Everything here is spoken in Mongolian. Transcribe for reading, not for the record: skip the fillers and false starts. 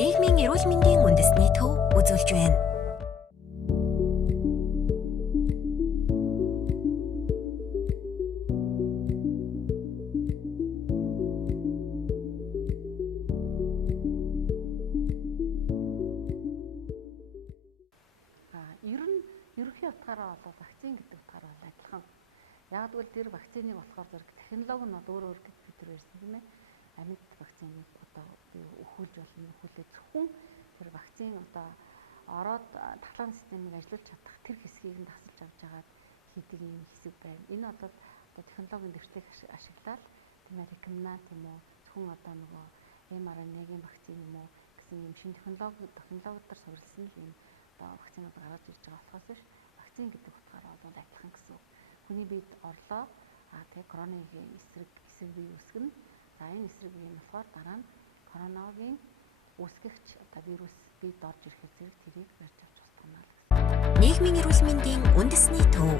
Нийгмийн эрүүл мэндийн үндэсний төв үзүүлж байна. Ерөнхий утгаараа бол вакцин гэдэг утгаараа адилхан. Яг л тэр вакциныг болохоор зэрэг технологи нь өөр өөр гэж бид нар ярьсан тийм ээ. Амьд вакциныг одоо өхүүлж болно, өхүүлээ зөвхөн тэр вакцин одоо ороод татлагын системийг ажиллуулж чадах тэр хэсгийг нь дасалж авч байгаа хийдэг юм хэсэг байна. Энэ одоо технологийн дэвшлиг ашиглаад тийм ээ рекомбинант юм уу зөвхөн одоо нөгөө mRNA-гийн вакцин юм уу гэсэн юм шинэ технологиудаар суурилсан л юм вакцинууд гаргаж ирж байгаа болохоос биш вакцин гэдэг утгаараа бол адилхан гэсэн. Хүний биед орлоо тэгээ коронавигийн эсрэг бие үүсгэнэ. За энэ эсрэг бие нь болохоор дараа нь коронавигийн үүсгэгч одоо вирус биед орж ирэхэд зэрэг тэрийг барьж авч тусгана л гэсэн. Нийгмийн эрүүл мэндийн үндэсний төв.